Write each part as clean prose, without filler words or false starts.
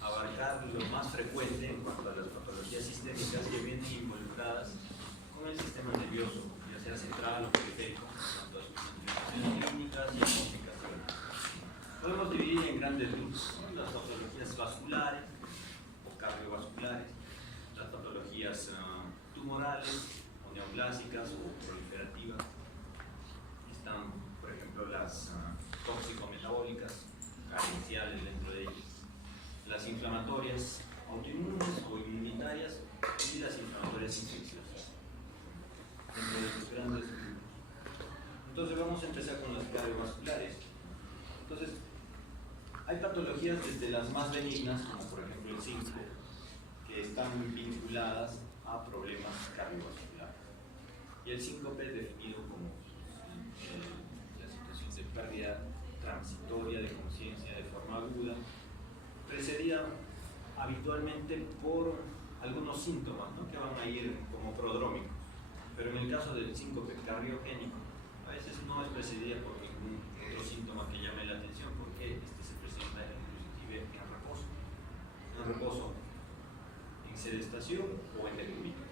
abarcar lo más frecuente en cuanto a las patologías sistémicas que vienen involucradas con el sistema nervioso, ya sea central o periférico, en cuanto a sus manifestaciones clínicas y complicaciones. Podemos dividir en grandes grupos, ¿no? Las patologías vasculares o cardiovasculares, las patologías tumorales o neoplásicas o proliferativas. Están, por ejemplo, las tóxico-metabólicas, carenciales dentro de ellas, las inflamatorias autoinmunes o inmunitarias y las inflamatorias infecciosas, dentro de los grandes grupos. Entonces vamos a empezar con las cardiovasculares. Entonces, hay patologías desde las más benignas, como por ejemplo el síncope, que están vinculadas a problemas cardiovasculares. Y el síncope es definido como la situación de pérdida transitoria de conciencia de forma aguda, precedida habitualmente por algunos síntomas, ¿no?, que van a ir como prodrómicos. Pero en el caso del síncope cardiogénico, a veces no es precedida por ningún otro síntoma que llame la atención, porque este se presenta inclusive en reposo, en sedestación o en decúbito.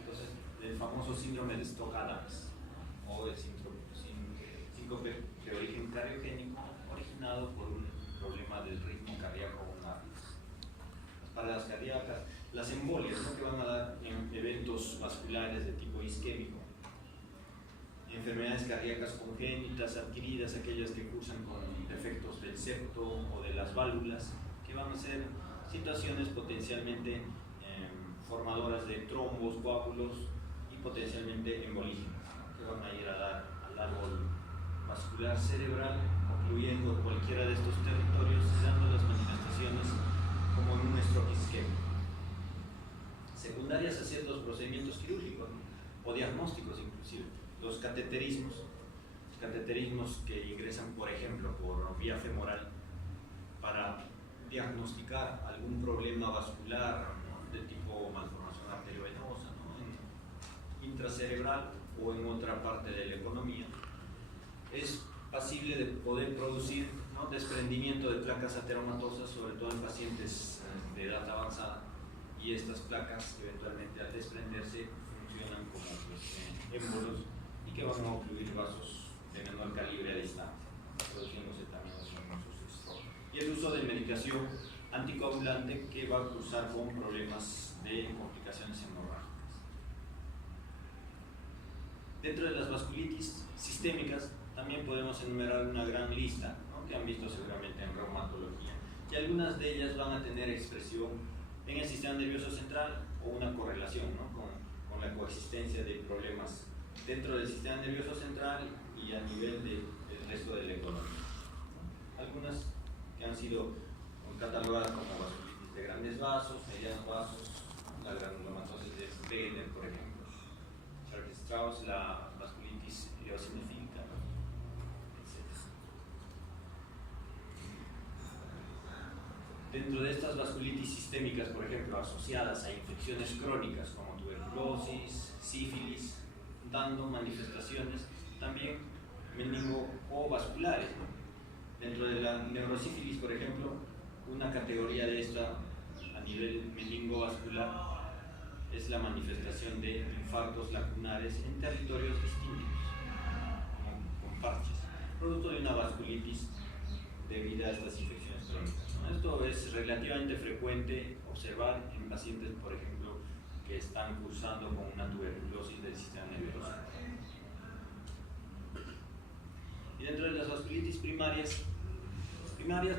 Entonces, el famoso síndrome de Stokes-Adams o el síncope de origen cardiogénico originado por un problema del ritmo cardíaco o una arritmia. Las paradas cardíacas, las embolias, ¿no?, que van a dar en eventos vasculares de tipo isquémico, enfermedades cardíacas congénitas, adquiridas, aquellas que cursan con defectos del septo o de las válvulas, que van a ser situaciones potencialmente formadoras de trombos, coágulos y potencialmente embolígenas, ¿no?, que van a ir a dar al árbol vascular cerebral, ocluyendo cualquiera de estos territorios y dando las manifestaciones como en un stroke isquémico. Secundarias a ciertos procedimientos quirúrgicos, ¿no?, o diagnósticos inclusive. Los cateterismos que ingresan, por ejemplo, por vía femoral para diagnosticar algún problema vascular, ¿no?, de tipo malformación arteriovenosa, ¿no?, intracerebral o en otra parte de la economía, es pasible de poder producir, ¿no?, desprendimiento de placas ateromatosas, sobre todo en pacientes de edad avanzada, y estas placas eventualmente al desprenderse funcionan como émbolos y que van a ocluir vasos de menor calibre a distancia, produciéndose también los famosos stroke. Y el uso de medicación anticoagulante que va a cursar con problemas de complicaciones hemorrágicas. Dentro de las vasculitis sistémicas también podemos enumerar una gran lista, ¿no?, que han visto seguramente en reumatología, y algunas de ellas van a tener expresión en el sistema nervioso central o una correlación, ¿no?, con la coexistencia de problemas dentro del sistema nervioso central y a nivel del resto de la economía, ¿no? Algunas que han sido catalogadas como vasculitis de grandes vasos, medianos vasos, la granulomatosis de Wegener, por ejemplo, Church-Strauss, la vasculitis eosinofílica, ¿no?, etc. Dentro de estas vasculitis sistémicas, por ejemplo, asociadas a infecciones crónicas como tuberculosis, sífilis, dando manifestaciones también meningo o vasculares, ¿no? Dentro de la neurosífilis, por ejemplo, una categoría de esta a nivel meningovascular es la manifestación de infartos lacunares en territorios distintos, como con parches, producto de una vasculitis debida a estas infecciones crónicas, ¿no? Esto es relativamente frecuente observar en pacientes, por ejemplo, que están cursando con una tuberculosis del sistema nervioso. Y dentro de las vasculitis primarias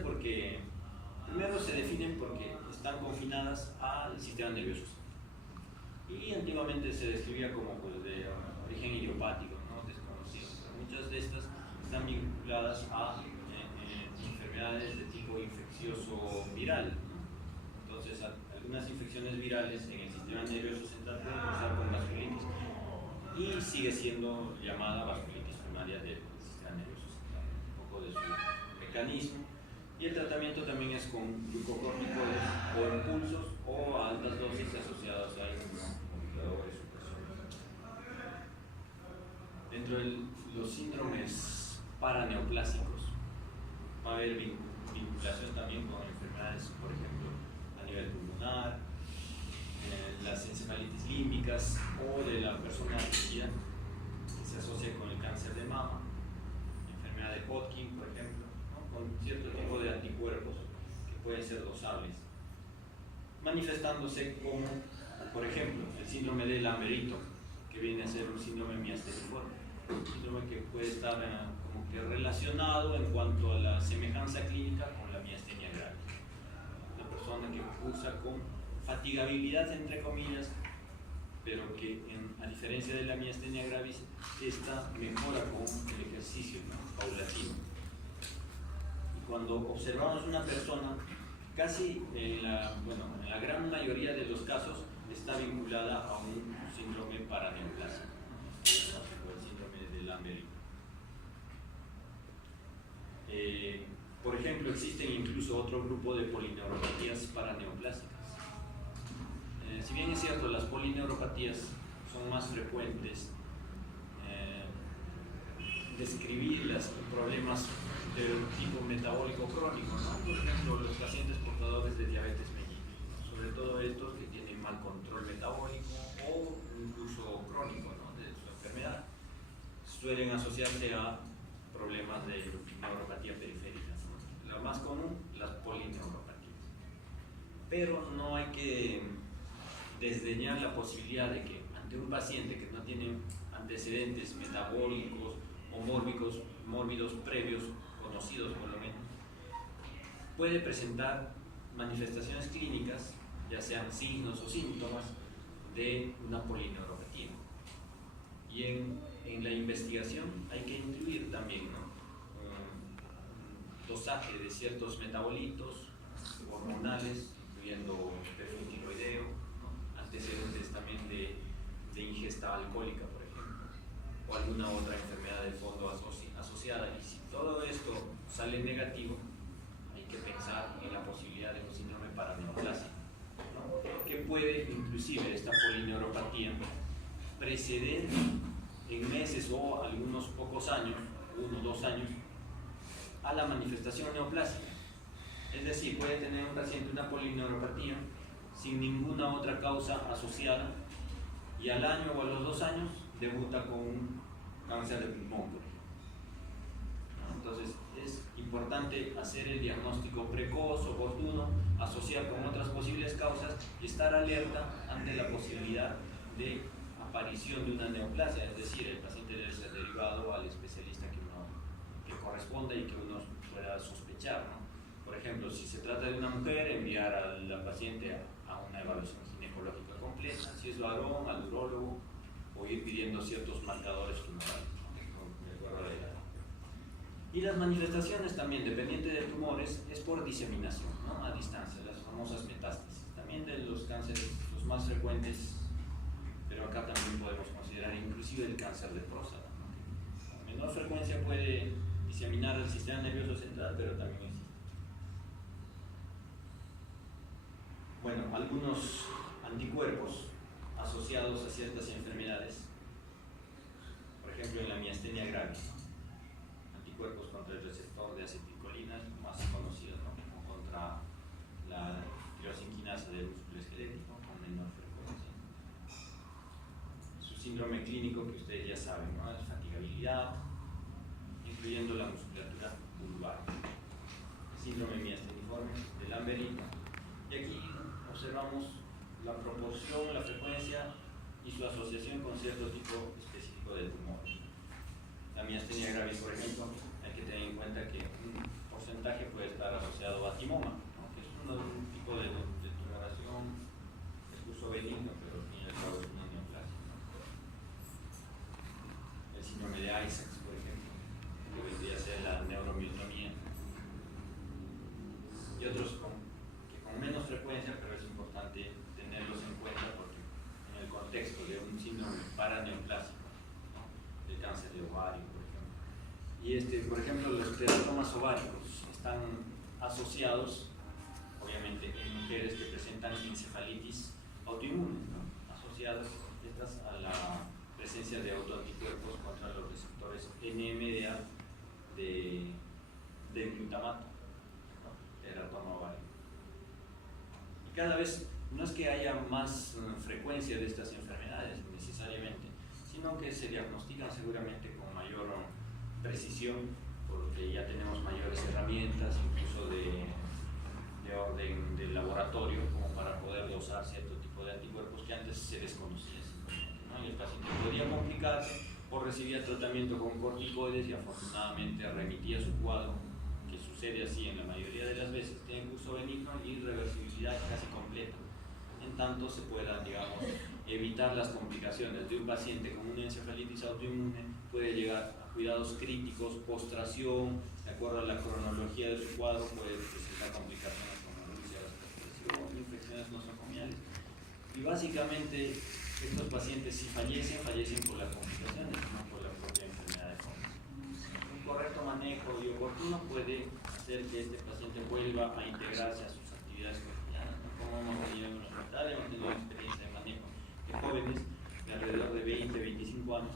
porque primero se definen porque están confinadas al sistema nervioso. Y antiguamente se describía como pues, de origen idiopático, ¿no?, desconocido. Pero muchas de estas están vinculadas a enfermedades de tipo infeccioso viral, ¿no? Entonces, algunas infecciones virales en el sistema nervioso central pueden causar con vasculitis y sigue siendo llamada vasculitis primaria del sistema nervioso central, un poco de su mecanismo. Y el tratamiento también es con glucocorticoides o impulsos o a altas dosis asociadas a inmunomoduladores supresores. Dentro de los síndromes paraneoplásicos va a haber vinculación también con enfermedades, por ejemplo, a nivel pulmonar, las encefalitis límbicas o de la persona rígida, que se asocia con el cáncer de mama, enfermedad de Hodgkin, por ejemplo, ¿no? Con cierto tipo de anticuerpos que pueden ser dosables, manifestándose como, por ejemplo, el síndrome de Lamberito, que viene a ser un síndrome miasteniforme, un síndrome que puede estar como que relacionado en cuanto a la semejanza clínica con la miastenia gravis. Una persona que cursa con fatigabilidad, entre comillas, pero que a diferencia de la miastenia gravis, esta mejora con el ejercicio, ¿no? Paulatino. Y cuando observamos una persona, casi en la gran mayoría de los casos está vinculada a un síndrome paraneoplásico, o el síndrome de Lamberito. Por ejemplo, existen incluso otro grupo de polineuropatías paraneoplásicas. Si bien es cierto, las polineuropatías son más frecuentes, describirlas en problemas del tipo metabólico crónico, ¿no? Por ejemplo, los pacientes portadores de diabetes mellitus, ¿no? Sobre todo estos que tienen mal control metabólico o incluso crónico, ¿no? De su enfermedad, suelen asociarse a problemas de neuropatía periférica, ¿no? Lo más común, las polineuropatías. Pero no hay que desdeñar la posibilidad de que ante un paciente que no tiene antecedentes metabólicos o mórbidos previos, conocidos por lo menos, puede presentar manifestaciones clínicas, ya sean signos o síntomas, de una polineuropatía. Y en la investigación hay que incluir también, ¿no? Un dosaje de ciertos metabolitos hormonales, incluyendo perfil, ¿no? Antecedentes también de ingesta alcohólica, por ejemplo, o alguna otra enfermedad de fondo asociada. Y si todo esto sale negativo, hay que pensar en la posibilidad de un síndrome paraneoplásico, ¿no? Que puede inclusive esta polineuropatía preceder en meses o algunos pocos años, 1 o 2 años, a la manifestación neoplásica. Es decir, puede tener un paciente una polineuropatía sin ninguna otra causa asociada y al año o a los 2 años debuta con un cáncer de pulmón, por ejemplo. Entonces es importante hacer el diagnóstico precoz, oportuno, asociar con otras posibles causas y estar alerta ante la posibilidad de aparición de una neoplasia, es decir, el paciente debe ser derivado al especialista que corresponda y que uno pueda sospechar, ¿no? Por ejemplo, si se trata de una mujer, enviar a la paciente a una evaluación ginecológica completa, si es varón, al urólogo, o ir pidiendo ciertos marcadores tumorales, ¿no? De acuerdo a la edad. Y las manifestaciones también, dependiente de tumores, es por diseminación, ¿no? A distancia, las famosas metástasis. También de los cánceres, los más frecuentes, pero acá también podemos considerar inclusive el cáncer de próstata, ¿no? A menor frecuencia puede diseminar el sistema nervioso central, pero también existe. Bueno, algunos anticuerpos asociados a ciertas enfermedades, por ejemplo en la miastenia gravis, ¿no? Anticuerpos contra el receptor de acetilcolina, más conocido, ¿no? Como contra la tirosinquinasa del músculo esquelético con menor frecuencia. Su síndrome clínico que ustedes ya saben, ¿no? Es fatigabilidad, incluyendo la musculatura vulvar. Síndrome miasteniforme de Lamberito. Y aquí observamos la proporción, la frecuencia y su asociación con cierto tipo específico de tumores. La miastenia gravis, por ejemplo, hay que tener en cuenta que un porcentaje puede estar asociado a timoma, ¿no? Que es un tipo de tumoración, es curso benigno, pero al fin y al cabo es una neoplasia, ¿no? El síndrome de Isaacs, por ejemplo, que vendría a ser la neuromiotomía, y otros que con menos frecuencia, pero es importante tenerlos en cuenta porque en el contexto de un síndrome paraneoplásico, ¿no? Del cáncer de ovario, por ejemplo. Y por ejemplo, los teratomas ováricos están asociados, obviamente, en mujeres que presentan encefalitis autoinmune, ¿no? Asociadas estas a la presencia de autoanticuerpos contra los receptores NMDA del glutamato, ¿no? cada vez no es que haya más frecuencia de estas enfermedades necesariamente, sino que se diagnostican seguramente con mayor precisión, porque ya tenemos mayores herramientas, incluso de orden de laboratorio, como para poder dosar cierto tipo de anticuerpos que antes se desconocía, ¿no? Y el paciente podía complicarse o recibía tratamiento con corticoides y afortunadamente remitía su cuadro, que sucede así en la mayoría de las veces, tiene curso benigno y reversibilidad casi completa, en tanto se pueda, digamos, evitar las complicaciones de un paciente con una encefalitis autoinmune. Puede llegar a cuidados críticos, postración, de acuerdo a la cronología de su cuadro, puede presentar complicaciones como úlceras, perforación, infecciones nosocomiales. Y básicamente estos pacientes, si fallecen por las complicaciones, no por la propia enfermedad de fondo. Un correcto manejo y oportuno puede hacer que este paciente vuelva a integrarse a sus actividades cotidianas, ¿no? Como hemos tenido en el hospital, hemos tenido experiencia de manejo de jóvenes de alrededor de 20-25 años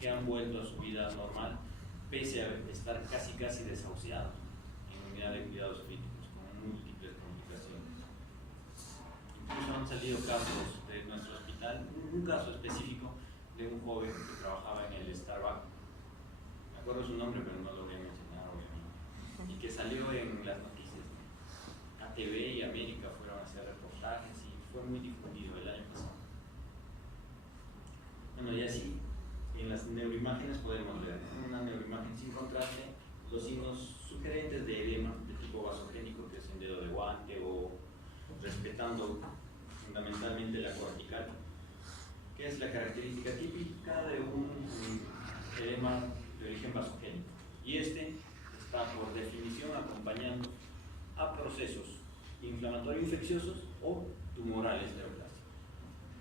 que han vuelto a su vida normal, pese a estar casi desahuciados en unidad de cuidados críticos, con múltiples complicaciones. Incluso han salido casos de nuestro hospital, un caso específico de un joven que trabajaba en el Starbucks, me acuerdo su nombre pero no lo voy a mencionar obviamente, y que salió en las noticias, ATV y América fueron a hacer reportajes y fue muy difundido el año pasado. Bueno, y así en las neuroimágenes podemos ver, en una neuroimagen sin contraste, los signos sugerentes de edema de tipo vasogénico, que es en dedo de guante o respetando fundamentalmente la cortical, que es la característica típica de un edema de origen vasogénico. Y este está por definición acompañando a procesos inflamatorio-infecciosos o tumorales neoplásicos.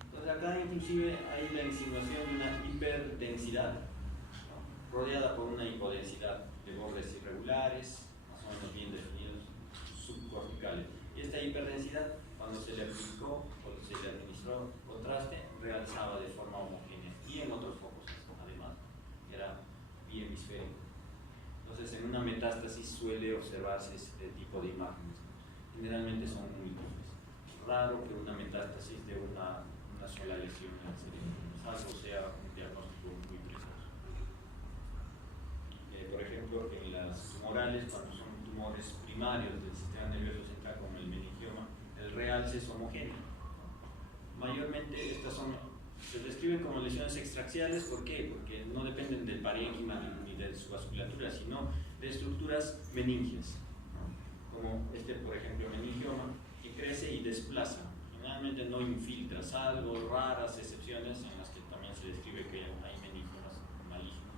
Entonces acá inclusive hay la insinuación de una hiperdensidad, ¿no?, rodeada por una hipodensidad de bordes irregulares, más o menos bien definidos, subcorticales. Y esta hiperdensidad, cuando se le aplicó o se le administró contraste, realizaba de forma homogénea y en otros focos además, era bihemisférico. Entonces en una metástasis suele observarse este tipo de imágenes, generalmente son múltiples. Raro que una metástasis de una sola lesión en el cerebro, salvo sea un diagnóstico muy preciso. Por ejemplo, en las tumorales, cuando son tumores primarios del sistema nervioso central como el meningioma, el realce es homogéneo. Mayormente estas se describen como lesiones extraxiales. ¿Por qué? Porque no dependen del parénquima ni de su vasculatura, sino de estructuras meningias, ¿no?, como por ejemplo, meningioma, que crece y desplaza. Generalmente no infiltra, salvo raras excepciones en las que también se describe que hay meningiomas malignos.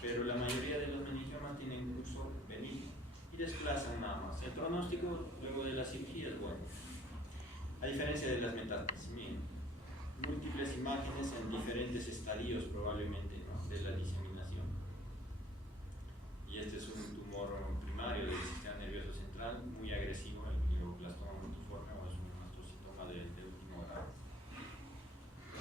Pero la mayoría de los meningiomas tienen curso benigno y desplazan nada más. El pronóstico luego de la cirugía es bueno. A diferencia de las metástasis, miren, múltiples imágenes en diferentes estadios probablemente, ¿no?, de la diseminación. Y este es un tumor primario del sistema nervioso central, muy agresivo, el glioblastoma multiforme, o es un mastrocitoma de último grado.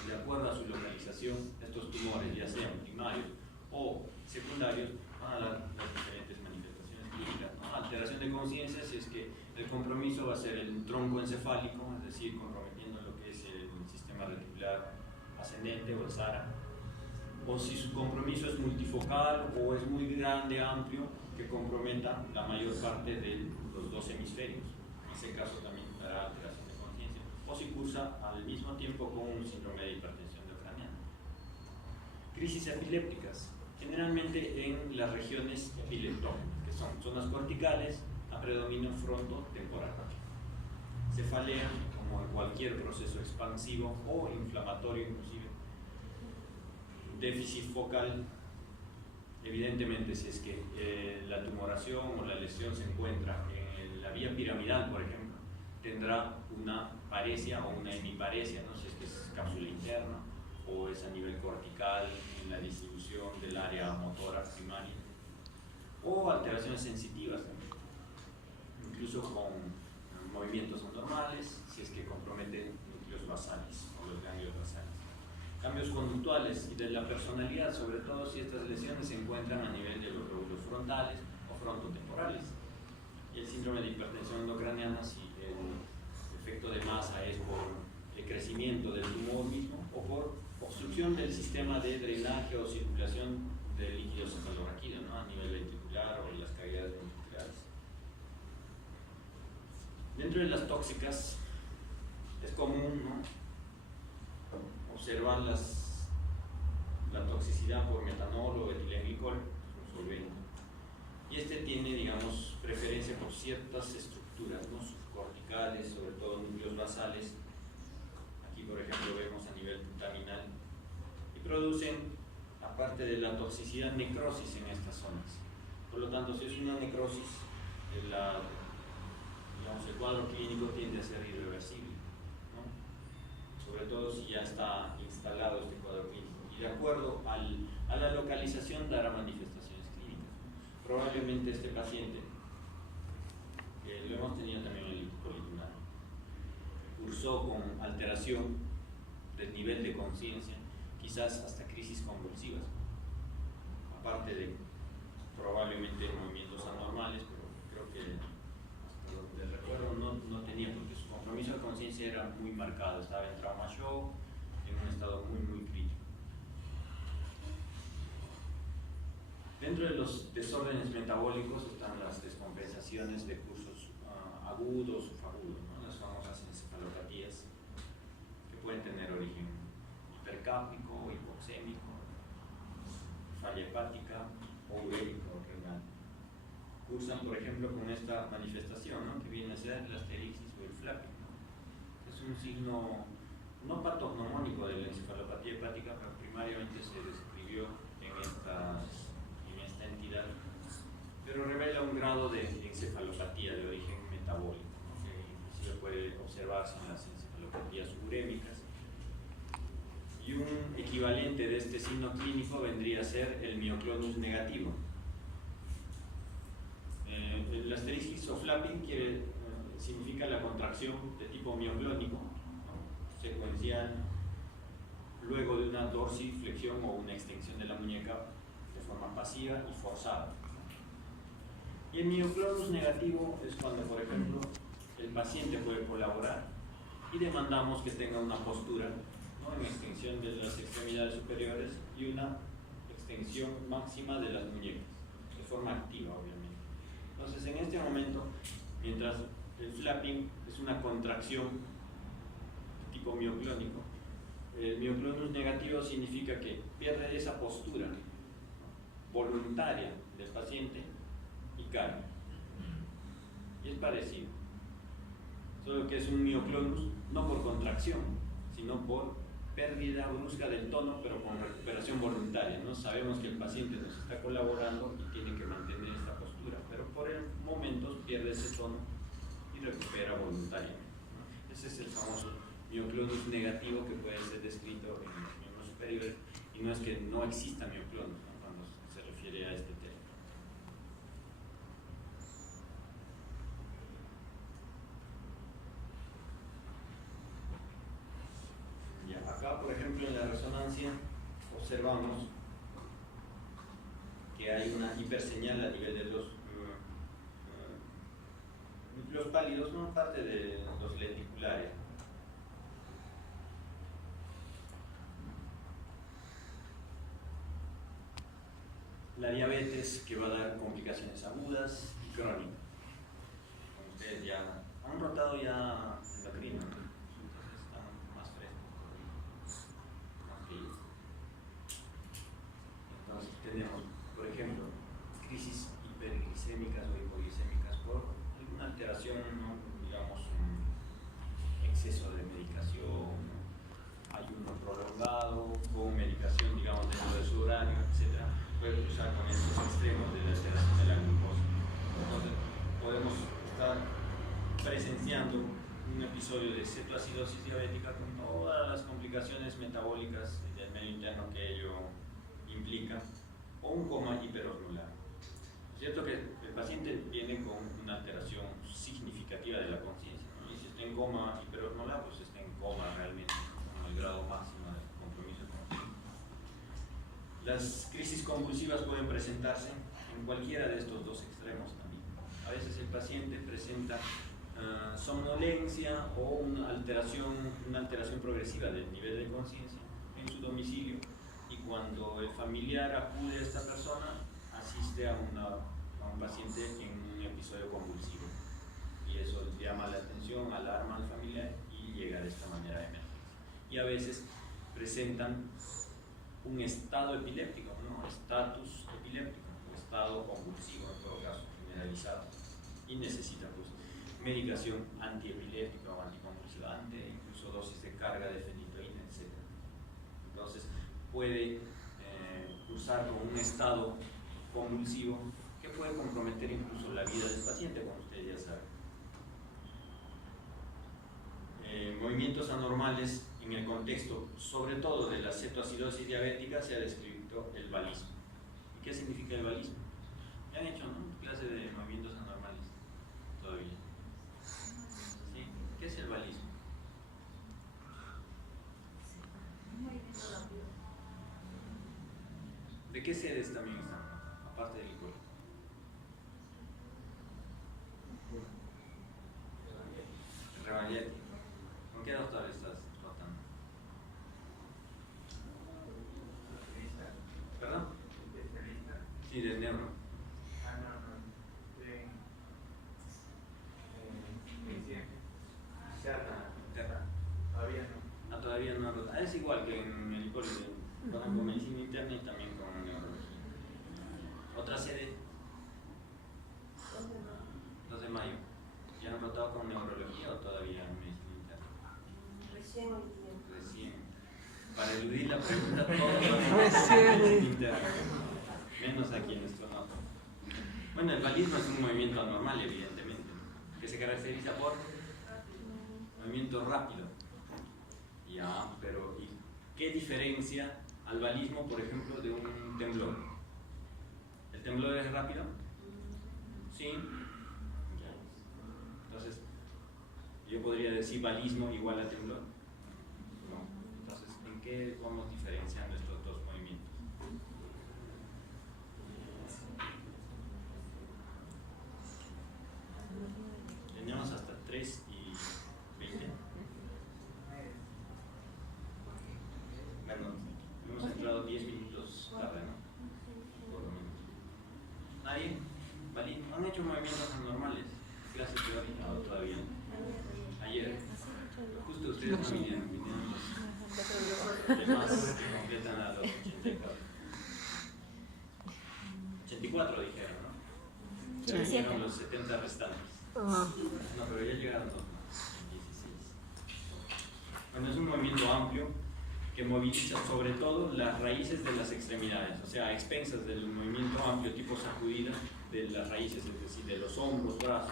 De acuerdo a su localización, estos tumores, ya sean primarios o secundarios, van a dar las diferentes manifestaciones clínicas, ¿no? Alteración de conciencia, si es que el compromiso va a ser el tronco encefálico, es decir, comprometiendo lo que es el sistema reticular ascendente o el SARA, o si su compromiso es multifocal o es muy grande, amplio, que comprometa la mayor parte de los dos hemisferios. En ese caso también dará alteración de conciencia, o si cursa al mismo tiempo con un síndrome de hipertensión intracraniana. Crisis epilépticas, generalmente en las regiones epileptógenas, que son zonas corticales a predominio frontotemporal. Cefalea, como en cualquier proceso expansivo o inflamatorio inclusive. Déficit focal, evidentemente si es que la tumoración o la lesión se encuentra en la vía piramidal, por ejemplo, tendrá una paresia o una hemiparesia, ¿no?, si es que es cápsula interna o es a nivel cortical en la distribución del área motora primaria, o alteraciones sensitivas también, incluso con movimientos anormales, si es que comprometen núcleos basales o los ganglios basales. Cambios conductuales y de la personalidad, sobre todo si estas lesiones se encuentran a nivel de los lóbulos frontales o frontotemporales. Y el síndrome de hipertensión endocraniana, si el efecto de disminución del sistema de drenaje o circulación de líquidos cefalorraquídeos, ¿no? A nivel ventricular o las cavidades ventriculares. Dentro de las tóxicas es común, ¿no?, observar la toxicidad por metanol o etilenglicol, un solvente. Y este tiene, digamos, preferencia por ciertas estructuras, ¿no?, subcorticales, sobre todo núcleos basales. Aquí, por ejemplo, vemos a nivel putaminal. Y producen, aparte de la toxicidad, necrosis en estas zonas. Por lo tanto, si es una necrosis, digamos, el cuadro clínico tiende a ser irreversible, ¿no?, sobre todo si ya está instalado este cuadro clínico. Y de acuerdo a la localización dará manifestaciones clínicas. Probablemente este paciente, que lo hemos tenido también en el lipocolitumar, cursó con alteración del nivel de conciencia, quizás hasta crisis convulsivas, aparte de probablemente movimientos anormales, pero creo que hasta donde recuerdo no tenía, porque su compromiso de conciencia era muy marcado, estaba en trauma shock, en un estado muy crítico. Dentro de los desórdenes metabólicos están las descompensaciones de cursos agudos o subagudos, ¿no?, las famosas encefalopatías, que pueden tener origen hipercápico, hipoxémico, falla hepática o urémico o renal. Cursan, por ejemplo, con esta manifestación, ¿no?, que viene a ser la asterixis o el flapping, ¿no?, que es un signo no patognomónico de la encefalopatía hepática, pero primariamente se describió en esta entidad, pero revela un grado de encefalopatía de origen metabólico, ¿no?, que inclusive puede observarse en las encefalopatías urémicas. Y un equivalente de este signo clínico vendría a ser el mioclonus negativo. El asterixis o flapping significa la contracción de tipo mioclónico, ¿no?, secuencial, luego de una dorsiflexión o una extensión de la muñeca de forma pasiva y forzada. Y el mioclonus negativo es cuando, por ejemplo, el paciente puede colaborar y demandamos que tenga una postura, ¿no?, en extensión de las extremidades superiores y una extensión máxima de las muñecas, de forma activa, obviamente. Entonces, en este momento, mientras el flapping es una contracción de tipo mioclónico, el mioclonus negativo significa que pierde esa postura voluntaria del paciente y cae. Y es parecido, solo que es un mioclonus no por contracción, sino por pérdida brusca del tono, pero con recuperación voluntaria, ¿no? Sabemos que el paciente nos está colaborando y tiene que mantener esta postura, pero por momentos pierde ese tono y recupera voluntariamente, ¿no? Ese es el famoso mioclonus negativo que puede ser descrito en los miembros superiores, y no es que no exista mioclonus, ¿no?, cuando se refiere a este tema. Acá, por ejemplo, en la resonancia observamos que hay una hiperseñal a nivel de los núcleos pálidos, no parte de los lenticulares. La diabetes, que va a dar complicaciones agudas y crónicas. Como ustedes ya han rotado ya endocrino, ¿no? Entonces tenemos, por ejemplo, crisis hiperglicémicas o hipoglicémicas por alguna alteración, ¿no?, digamos, exceso de medicación, ayuno prolongado, con medicación, digamos, dentro de su horario, etc. Puede cruzar con estos extremos de la alteración de la glucosa. Entonces podemos estar presenciando un episodio de cetoacidosis diabética con todas las complicaciones metabólicas del medio interno que ello implica, o un coma hiperosmolar. Es cierto que el paciente viene con una alteración significativa de la conciencia, ¿no?, y si está en coma hiperosmolar, pues está en coma realmente, con el grado máximo de compromiso de conciencia. Las crisis convulsivas pueden presentarse en cualquiera de estos dos extremos también. A veces el paciente presenta somnolencia o una alteración progresiva del nivel de conciencia, en en su domicilio y cuando el familiar acude a esta persona, asiste a un paciente en un episodio convulsivo. Y eso llama la atención, alarma al familiar y llega de esta manera de emergencia. Y a veces presentan un estado epiléptico, ¿no? Estatus epiléptico, o estado convulsivo en todo caso, generalizado, y necesita pues medicación antiepiléptica o anticonvulsivante, incluso dosis de carga de fenitoína, etc. Entonces puede cursar con un estado convulsivo que puede comprometer incluso la vida del paciente, como usted ya sabe. Movimientos anormales en el contexto, sobre todo de la cetoacidosis diabética, se ha descrito el balismo. ¿Y qué significa el balismo? Ya han hecho, ¿no?, clase de movimientos anormales todavía. ¿Sí? ¿Qué es el balismo? Un movimiento rápido. ¿De qué sedes también están, aparte del licor? El Rebagliati. ¿Con qué doctor estás tratando? ¿Perdón? Sí, del neuro. Todavía no. Es igual que en el colegio, con medicina interna y también con neurología. ¿Otra sede? 2 de mayo. ¿Ya han rotado con neurología o todavía en medicina interna? Recién hoy día. Recién. Para eludir la pregunta, todos en medicina interna. Menos aquí en nuestro norte. Bueno, el balismo es un movimiento anormal, evidentemente, que se caracteriza por movimiento rápido. Ya, pero ¿y qué diferencia al balismo, por ejemplo, de un temblor? ¿El temblor es rápido? Sí. Entonces, yo podría decir balismo igual a temblor. No. Entonces, ¿en qué vamos diferenciando estos dos movimientos? Teníamos hasta 3:20. Bueno, hemos entrado 10 minutos tarde, ¿no? Por lo menos. ¿Nadie? ¿Vale? ¿Han hecho movimientos anormales? ¿Clase teórica o todavía? Ayer. Justo ustedes no vinieron los demás que completan a los 84. 84 dijeron, ¿no? Ya vinieron los 70 restantes. No, pero ya llegaron dos más, 16. Bueno, es un movimiento amplio que moviliza sobre todo las raíces de las extremidades, o sea, a expensas del movimiento amplio tipo sacudida de las raíces, es decir, de los hombros, brazos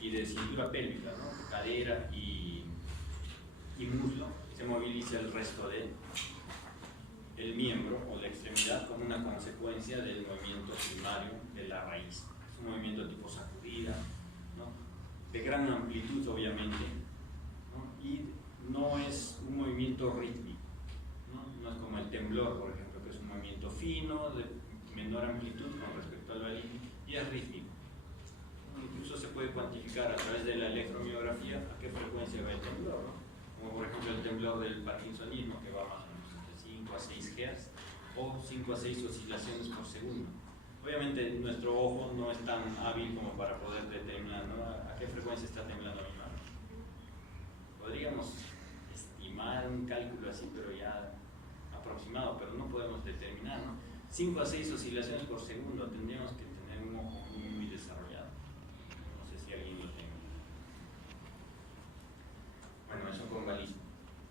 y de cintura pélvica, ¿no?, cadera y muslo, se moviliza el resto del miembro o la extremidad como una consecuencia del movimiento primario de la raíz. Es un movimiento tipo sacudida, ¿no?, de gran amplitud obviamente, ¿no?, y no es un movimiento rítmico. No es como el temblor, por ejemplo, que es un movimiento fino, de menor amplitud con respecto al balismo, y es rítmico. Incluso se puede cuantificar a través de la electromiografía a qué frecuencia va el temblor, ¿no? Como por ejemplo el temblor del parkinsonismo, que va más o menos de 5 a 6 Hz o 5 a 6 oscilaciones por segundo. Obviamente nuestro ojo no es tan hábil como para poder determinar, ¿no?, a qué frecuencia está temblando mi mano. Podríamos estimar un cálculo así, pero ya aproximado, pero no podemos determinar, ¿no? 5 a 6 oscilaciones por segundo, tendríamos que tener un ojo muy desarrollado. No sé si alguien lo tenga. Bueno, eso con balismo.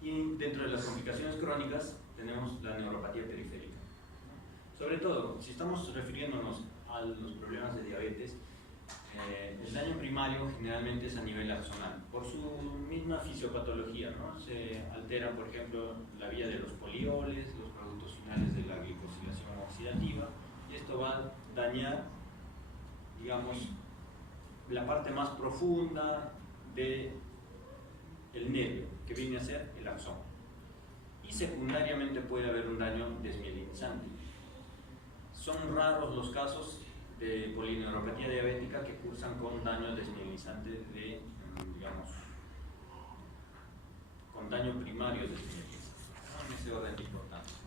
Y dentro de las complicaciones crónicas tenemos la neuropatía periférica. Sobre todo, si estamos refiriéndonos a los problemas de diabetes, el daño primario generalmente es a nivel axonal, por su misma fisiopatología, ¿no? Se altera, por ejemplo, la vía de los polioles, los productos finales de la glicosilación oxidativa, y esto va a dañar, digamos, la parte más profunda del nervio, que viene a ser el axón. Y secundariamente puede haber un daño desmielinizante. Son raros los casos de polineuropatía diabética que cursan con daño desmielinizante digamos, con daño primario desmielinizante. en ese orden de importancia.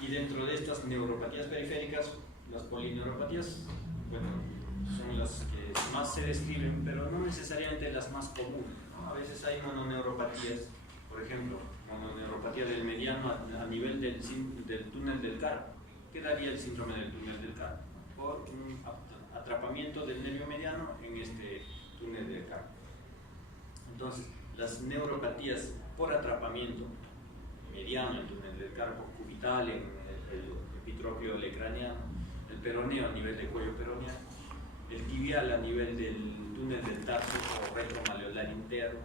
Y dentro de estas neuropatías periféricas, las polineuropatías, bueno, son las que más se describen, pero no necesariamente las más comunes, ¿no? A veces hay mononeuropatías, por ejemplo, mononeuropatía del mediano a nivel del túnel del carpo. ¿Qué daría el síndrome del túnel del carpo? Por un atrapamiento del nervio mediano en este túnel del carpo. Entonces, las neuropatías por atrapamiento mediano, el túnel del carpo, cubital en el epitropio lecraniano, el peroneo a nivel del cuello peroneal, el tibial a nivel del túnel del tarso o retromaleolar interno,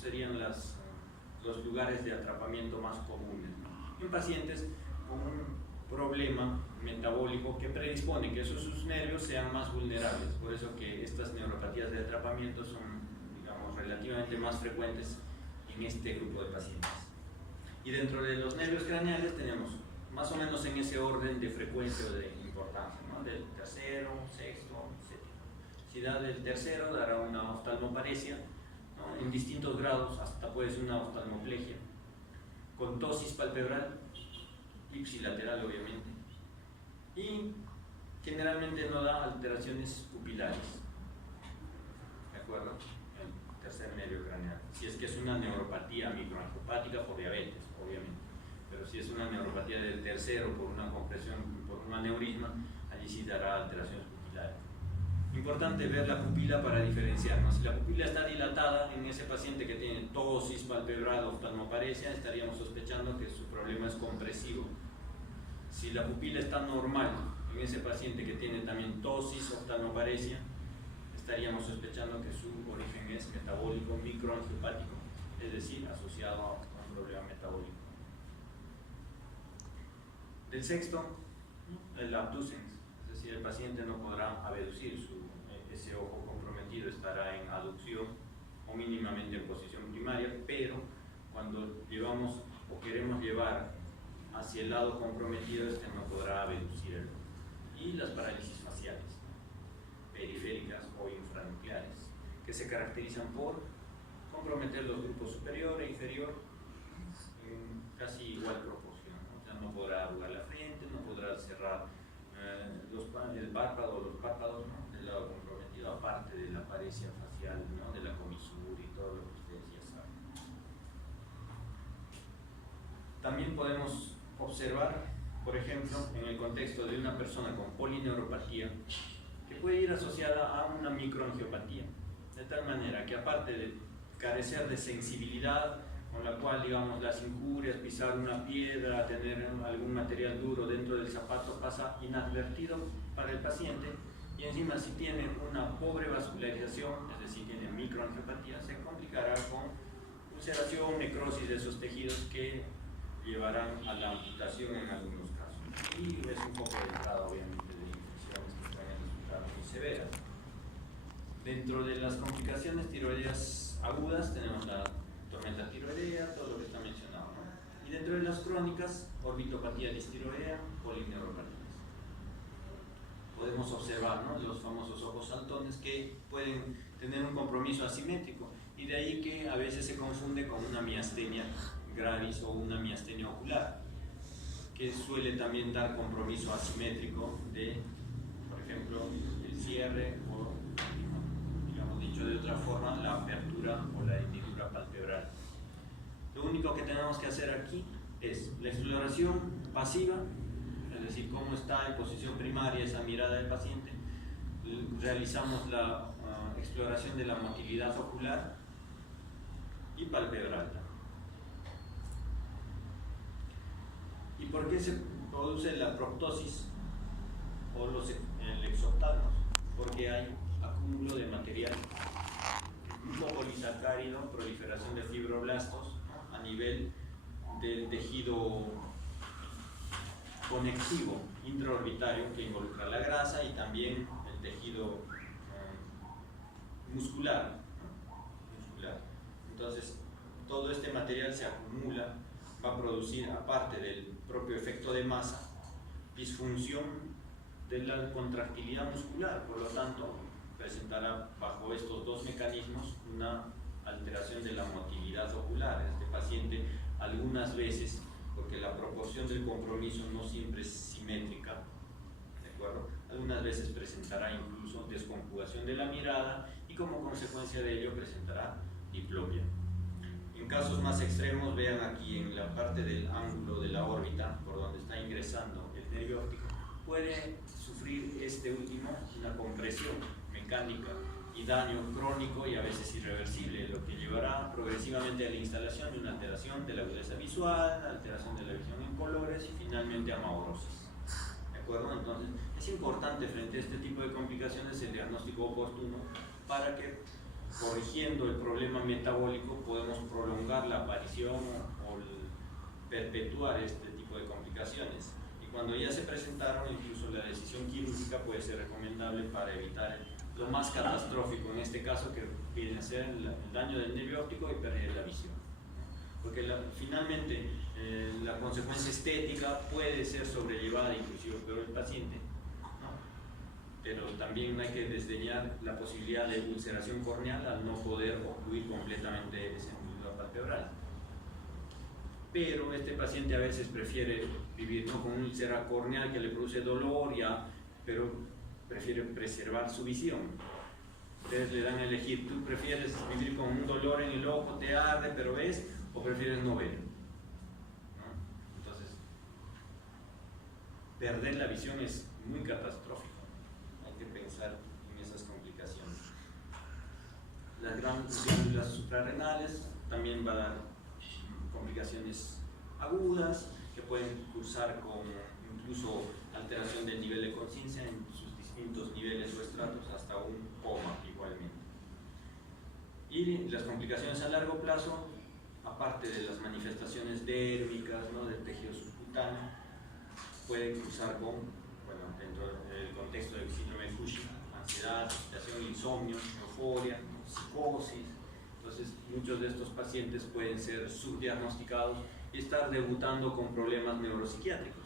serían los lugares de atrapamiento más comunes, ¿no? En pacientes con un problema metabólico que predispone que sus nervios sean más vulnerables, por eso que estas neuropatías de atrapamiento son, digamos, relativamente más frecuentes en este grupo de pacientes. Y dentro de los nervios craneales tenemos más o menos en ese orden de frecuencia o de importancia, ¿no? Del tercero, sexto, séptimo. Si da del tercero, dará una oftalmoparesia, ¿no? En distintos grados, hasta puede ser una oftalmoplegia, con ptosis palpebral, ipsilateral obviamente, y generalmente no da alteraciones pupilares, ¿de acuerdo? El tercer nervio craneal. Si es que es una neuropatía microangiopática por diabetes, obviamente, pero si es una neuropatía del tercero por una compresión, por un aneurisma, allí sí dará alteraciones pupilares. Importante ver la pupila para diferenciarnos. Si la pupila está dilatada en ese paciente que tiene ptosis palpebral o oftalmoparesia, estaríamos sospechando que su problema es compresivo. Si la pupila está normal en ese paciente que tiene también ptosis o oftalmoparesia, estaríamos sospechando que su origen es metabólico microangiopático, es decir, asociado a un problema metabólico. Del sexto, el abducens, es decir, el paciente no podrá abducir, ese ojo comprometido estará en aducción o mínimamente en posición primaria, pero cuando llevamos o queremos llevar hacia el lado comprometido, este no podrá abducir el ojo. Y las parálisis faciales, periféricas o infranucleares, que se caracterizan por comprometer los grupos superior e inferior en casi igual proporción, ¿no? O sea, no podrá arrugar la frente, no podrá cerrar el párpado o los párpados, ¿no? Del lado comprometido, aparte de la paresia facial, ¿no? De la comisura y todo lo que ustedes ya saben. También podemos observar, por ejemplo, en el contexto de una persona con polineuropatía, que puede ir asociada a una microangiopatía, de tal manera que aparte de carecer de sensibilidad, con la cual, digamos, las injurias, pisar una piedra, tener algún material duro dentro del zapato pasa inadvertido para el paciente, y encima si tiene una pobre vascularización, es decir, tiene microangiopatía, se complicará con ulceración, necrosis de esos tejidos que llevarán a la amputación en algunos casos. Y es un poco delicado, obviamente, de infecciones que traen resultados muy severas. Dentro de las complicaciones tiroideas agudas tenemos la tormenta tiroidea, todo lo que está mencionado, ¿no? Y dentro de las crónicas, orbitopatía distiroidea, polineuropatías. Podemos observar, ¿no? Los famosos ojos saltones que pueden tener un compromiso asimétrico, y de ahí que a veces se confunde con una miastenia gravis o una miastenia ocular, que suele también dar compromiso asimétrico de, por ejemplo, el cierre o, digamos dicho de otra forma, la apertura o la hendidura palpebral. Lo único que tenemos que hacer aquí es la exploración pasiva, es decir, cómo está en posición primaria esa mirada del paciente. Realizamos la exploración de la motilidad ocular y palpebral. ¿Y por qué se produce la proptosis o el exophthalmos? Porque hay acúmulo de material mucopolisacárido, proliferación de fibroblastos, ¿no? A nivel del tejido conectivo intraorbitario que involucra la grasa y también el tejido muscular, ¿no? Muscular. Entonces, todo este material se acumula, va a producir, aparte del propio efecto de masa, disfunción de la contractilidad muscular, por lo tanto presentará bajo estos dos mecanismos una alteración de la motilidad ocular. Este paciente algunas veces, porque la proporción del compromiso no siempre es simétrica, ¿de acuerdo? Algunas veces presentará incluso desconjugación de la mirada y como consecuencia de ello presentará diplopia. En casos más extremos, vean aquí en la parte del ángulo de la órbita, por donde está ingresando el nervio óptico, puede sufrir este último una compresión mecánica y daño crónico y a veces irreversible, lo que llevará progresivamente a la instalación de una alteración de la agudeza visual, alteración de la visión en colores y finalmente a amaurosis. ¿De acuerdo? Entonces, es importante frente a este tipo de complicaciones el diagnóstico oportuno para que, corrigiendo el problema metabólico, podemos prolongar la aparición o perpetuar este tipo de complicaciones. Y cuando ya se presentaron, incluso la decisión quirúrgica puede ser recomendable para evitar lo más catastrófico, en este caso, que viene a ser el daño del nervio óptico y pérdida de la visión. Porque finalmente la consecuencia estética puede ser sobrellevada, inclusive por el paciente, ¿no? Pero también hay que desdeñar la posibilidad de ulceración corneal al no poder ocluir completamente ese hendidura palpebral. Pero este paciente a veces prefiere vivir, ¿no?, con una úlcera corneal que le produce dolor, pero prefiere preservar su visión. Ustedes le dan a elegir: ¿tú prefieres vivir con un dolor en el ojo, te arde, pero ves, o prefieres no ver? ¿No? Entonces, perder la visión es muy catastrófico. Hay que pensar en esas complicaciones. Las glándulas suprarrenales también van a dar complicaciones agudas que pueden cursar con incluso alteración del nivel de conciencia en sus distintos niveles o estratos hasta un coma igualmente. Y las complicaciones a largo plazo, aparte de las manifestaciones dérmicas, ¿no?, del tejido subcutáneo, pueden cursar con, bueno, dentro del contexto del síndrome de Cushing, ansiedad, agitación, insomnio, euforia, psicosis. Entonces, muchos de estos pacientes pueden ser subdiagnosticados y estar debutando con problemas neuropsiquiátricos.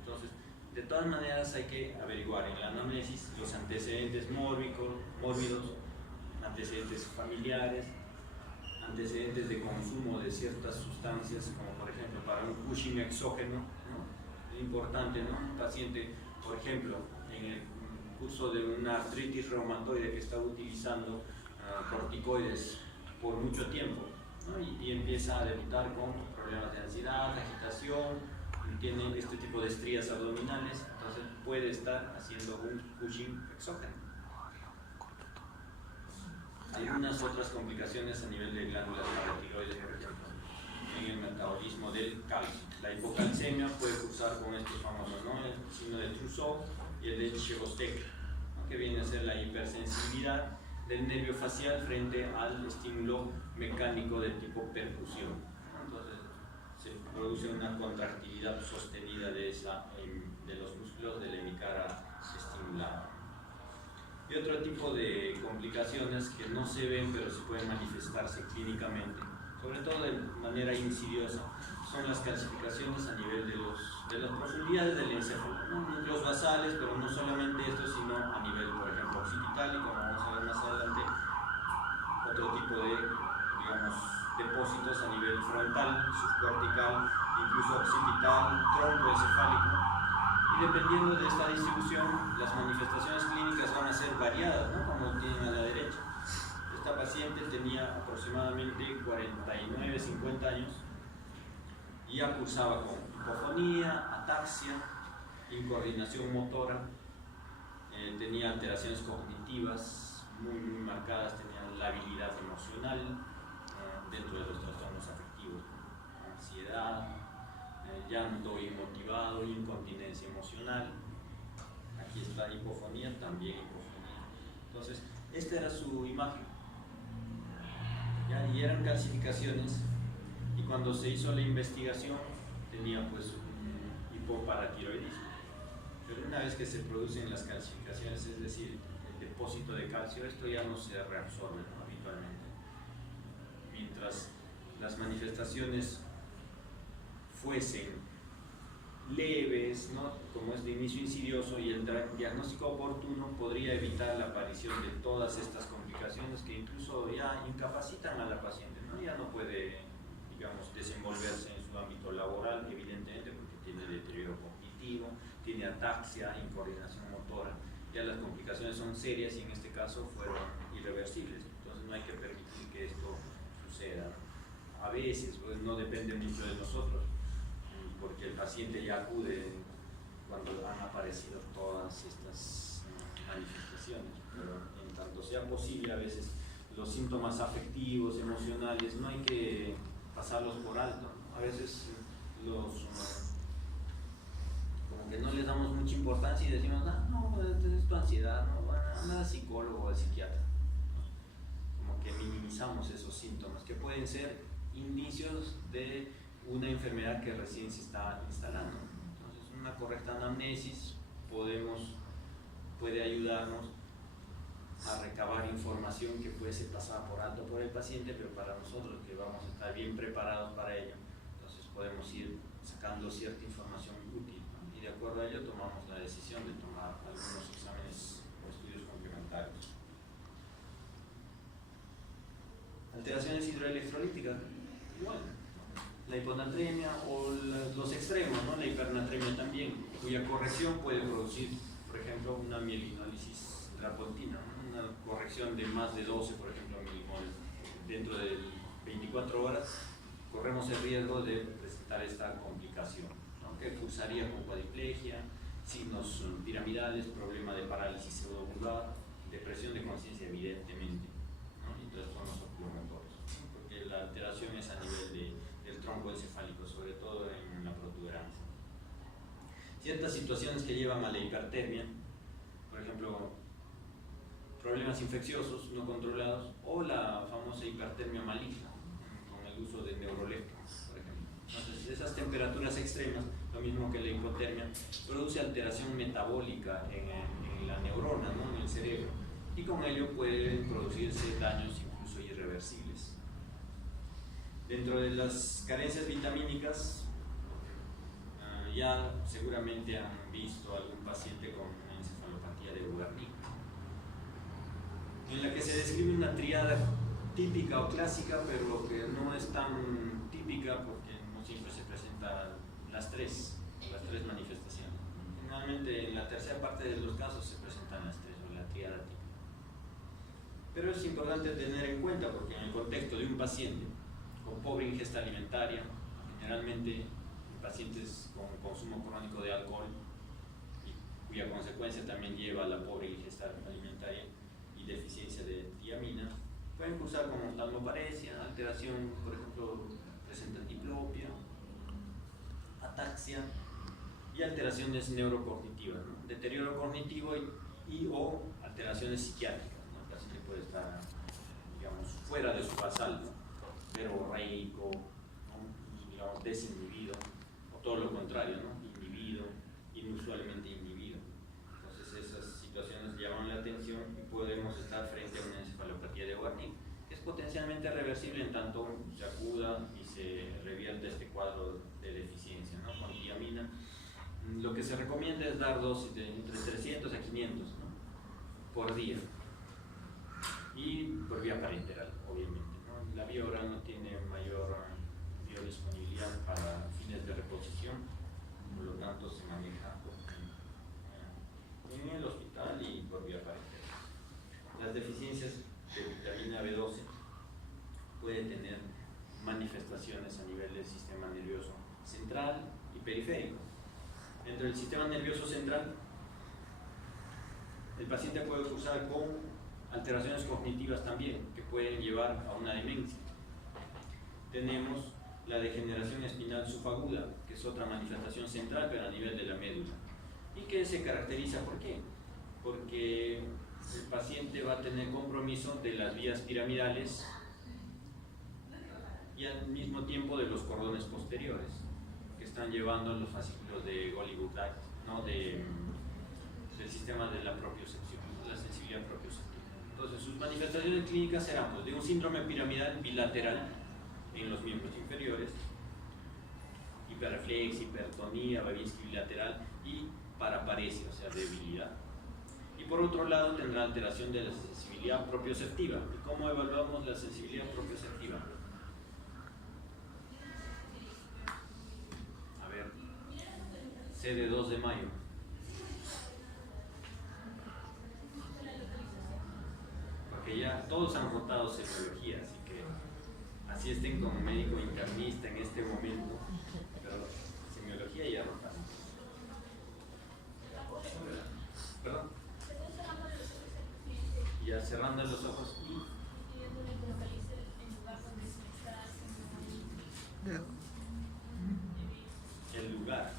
Entonces, de todas maneras hay que averiguar en la anamnesis los antecedentes mórbidos, antecedentes familiares, antecedentes de consumo de ciertas sustancias, como por ejemplo para un Cushing exógeno, ¿no? Es importante, ¿no? Un paciente, por ejemplo, en el curso de una artritis reumatoide que está utilizando corticoides por mucho tiempo, ¿no? y empieza a debutar con problemas de ansiedad, agitación, tiene este tipo de estrías abdominales, entonces puede estar haciendo un Cushing exógeno. Hay unas otras complicaciones a nivel de glándulas paratiroides, por ejemplo, en el metabolismo del calcio. La hipocalcemia puede cursar con estos famosos, ¿no?, el signo de Trousseau y el de Chebostek, ¿no?, que viene a ser la hipersensibilidad del nervio facial frente al estímulo mecánico de tipo percusión. Entonces se produce una contractilidad sostenida de los músculos de la hemicara estimulada. Y otro tipo de complicaciones que no se ven pero se pueden manifestarse clínicamente, sobre todo de manera insidiosa, son las calcificaciones a nivel de las profundidades del encéfalo, ¿no?, núcleos basales, pero no solamente esto, sino a nivel, por ejemplo, occipital, y como vamos a ver más adelante, otro tipo de, digamos, depósitos a nivel frontal, subcortical, incluso occipital, troncoencefálico. Y dependiendo de esta distribución, las manifestaciones clínicas van a ser variadas, ¿no?, como tienen a la derecha. Esta paciente tenía aproximadamente 49, 50 años y ya cursaba con hipofonía, ataxia, incoordinación motora, tenía alteraciones cognitivas muy marcadas, tenía labilidad emocional dentro de los trastornos afectivos, ansiedad, llanto inmotivado, incontinencia emocional. Aquí está hipofonía, también hipofonía. Entonces, esta era su imagen. ¿Ya? Y eran calcificaciones, y cuando se hizo la investigación tenía pues un hipoparatiroidismo. Pero una vez que se producen las calcificaciones, es decir, el depósito de calcio, esto ya no se reabsorbe, ¿no?, habitualmente. Mientras las manifestaciones fuesen leves, ¿no? Como es de inicio insidioso, y el diagnóstico oportuno podría evitar la aparición de todas estas complicaciones que incluso ya incapacitan a la paciente, ¿no? Ya no puede, digamos, desenvolverse en su ámbito laboral, evidentemente, porque tiene deterioro cognitivo, tiene ataxia, incoordinación motora. Ya las complicaciones son serias y en este caso fueron irreversibles. Entonces no hay que permitir que esto suceda. A veces, pues, no depende mucho de nosotros, porque el paciente ya acude cuando han aparecido todas estas manifestaciones, pero en tanto sea posible, a veces los síntomas afectivos, emocionales, no hay que pasarlos por alto, ¿no? A veces como que no les damos mucha importancia y decimos, ah, no, es tu ansiedad, no, bueno, anda al psicólogo o al psiquiatra, ¿no? Como que minimizamos esos síntomas que pueden ser indicios de una enfermedad que recién se está instalando. Entonces, una correcta anamnesis puede ayudarnos a recabar información que puede ser pasada por alto por el paciente, pero para nosotros que vamos a estar bien preparados para ello, entonces podemos ir sacando cierta información útil, ¿no? Y de acuerdo a ello tomamos la decisión de tomar algunos exámenes o estudios complementarios. Alteraciones hidroelectrolíticas, igual. La hiponatremia o los extremos, ¿no? La hipernatremia también, cuya corrección puede producir, por ejemplo, una mielinólisis repentina, ¿no? Una corrección de más de 12, por ejemplo, milimoles dentro de 24 horas, corremos el riesgo de presentar esta complicación, ¿no? Que cursaría con cuadriplegia, signos piramidales, problema de parálisis pseudovulvar, depresión de conciencia evidentemente, ¿no? Y trastornos oculomotores, ¿no? Porque la alteración es a nivel del tronco encefálico, sobre todo en la protuberancia. Ciertas situaciones que llevan a la hipertermia, por ejemplo, problemas infecciosos no controlados o la famosa hipertermia maligna con el uso de neurolepticos, por ejemplo. Entonces, esas temperaturas extremas, lo mismo que la hipotermia, produce alteración metabólica en la neurona, ¿no? En el cerebro, y con ello pueden producirse daños incluso irreversibles. Dentro de las carencias vitamínicas, ya seguramente han visto algún paciente con una encefalopatía de Wernicke, en la que se describe una tríada típica o clásica, pero que no es tan típica porque no siempre se presentan las tres manifestaciones. Generalmente en la tercera parte de los casos se presentan las tres, o la tríada típica. Pero es importante tener en cuenta porque en el contexto de un paciente con pobre ingesta alimentaria, generalmente pacientes con consumo crónico de alcohol, y cuya consecuencia también lleva a la pobre ingesta alimentaria y deficiencia de tiamina, pueden cursar con oftalmoparesia, alteración, por ejemplo, presentan diplopia, ataxia y alteraciones neurocognitivas, ¿no? Deterioro cognitivo y o alteraciones psiquiátricas, ¿no? El paciente puede estar, digamos, fuera de su basal, ¿no? Verborreico, ¿no? Digamos, desinhibido, o todo lo contrario, ¿no? Inhibido, inusualmente inhibido. Entonces esas situaciones llaman la atención y podemos estar frente a una encefalopatía de Wernicke, que es potencialmente reversible en tanto se acuda y se revierta este cuadro de deficiencia, ¿no? Con tiamina. Lo que se recomienda es dar dosis de entre 300 a 500, ¿no? Por día, y por vía parenteral, obviamente, ¿no? La vía oral no tiene mayor biodisponibilidad para fines de reposición, por lo tanto se maneja en el hospital y por vía parenteral. Las deficiencias de vitamina B12 pueden tener manifestaciones a nivel del sistema nervioso central y periférico. Dentro del sistema nervioso central, el paciente puede cursar con alteraciones cognitivas también, que pueden llevar a una demencia. Tenemos la degeneración espinal subaguda, que es otra manifestación central, pero a nivel de la médula, y que se caracteriza, ¿por qué? Porque el paciente va a tener compromiso de las vías piramidales y al mismo tiempo de los cordones posteriores, que están llevando los fascículos de Golgi-Burdach, ¿no? Del sistema de la propiocepción, la sensibilidad propioceptiva. Entonces, sus manifestaciones clínicas serán, pues, de un síndrome piramidal bilateral en los miembros inferiores, hiperreflex, hipertonía, Babinski bilateral y paraparesia, o sea, debilidad. Y por otro lado tendrá alteración de la sensibilidad propioceptiva. ¿Y cómo evaluamos la sensibilidad propioceptiva? A ver, C de 2 de mayo. Porque ya todos han rotado semiología, así que así estén con médico internista en este momento, pero semiología ya rotaron. ¿Perdón? Ya cerrando los ojos y el lugar.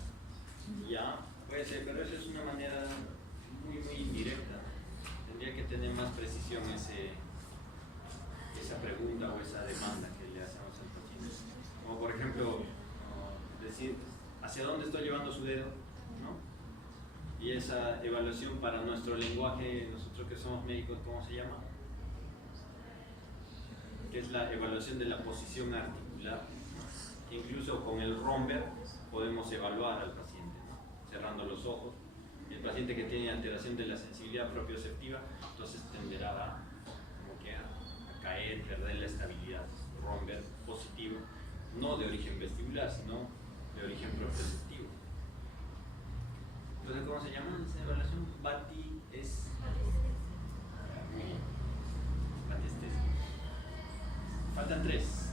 Ya, puede ser, pero eso es una manera muy indirecta. Tendría que tener más precisión esa pregunta o esa demanda que le hacemos al paciente. Como por ejemplo, decir, ¿hacia dónde estoy llevando su dedo? ¿No? Y esa evaluación para nuestro lenguaje, nosotros que somos médicos, ¿cómo se llama? Que es la evaluación de la posición articular. Incluso con el Romberg podemos evaluar al paciente, ¿no? Cerrando los ojos. El paciente que tiene alteración de la sensibilidad propioceptiva, entonces tenderá a caer, perder la estabilidad. Romberg positivo, no de origen vestibular, sino de origen propioceptivo. Entonces, ¿cómo se llama esa evaluación? Bati es batestesia. Faltan 3.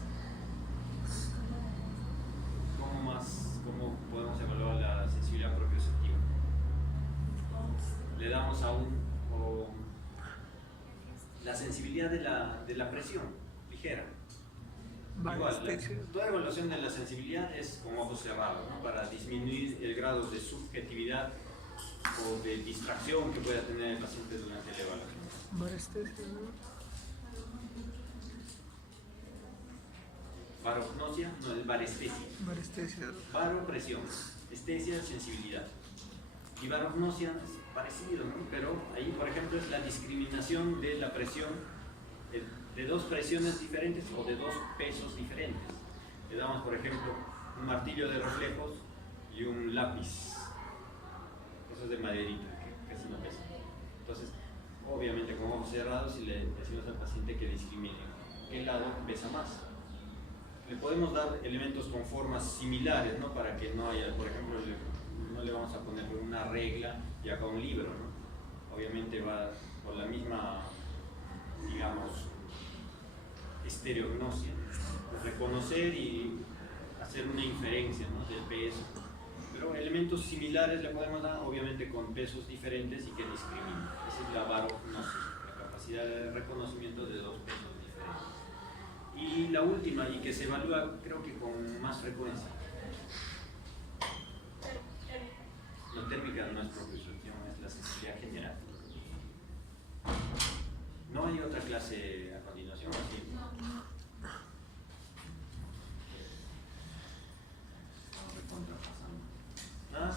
¿Cómo podemos evaluar la sensibilidad propioceptiva? Le damos a la sensibilidad de la presión ligera. Igual, toda evaluación de la sensibilidad es con ojos cerrados, ¿no? Para disminuir el grado de subjetividad o de distracción que pueda tener el paciente durante la evaluación. Varestesia, ¿no? Varognosia, no, es varestesia. Varestesia. Varo, presión. Estesia, sensibilidad. Y varognosia es parecido, ¿no? Pero ahí, por ejemplo, es la discriminación de la presión, de 2 presiones diferentes o de 2 pesos diferentes. Le damos, por ejemplo, un martillo de reflejos y un lápiz. Eso es de maderita, que casi no pesa. Entonces, obviamente, con ojos cerrados, y le decimos al paciente que discrimine qué lado pesa más. Le podemos dar elementos con formas similares, ¿no? Para que no haya, por ejemplo, no le vamos a poner una regla y acá un libro, ¿no? Obviamente va por la misma, digamos, estereognosia, reconocer y hacer una inferencia, ¿no? Del peso. Pero elementos similares le podemos dar, obviamente con pesos diferentes y que discriminen. Esa es la varognosia, la capacidad de reconocimiento de 2 pesos diferentes. Y la última, y que se evalúa creo que con más frecuencia, la térmica no es propiocepción, es la sensibilidad general. No hay otra clase a continuación, así. ¿Nada?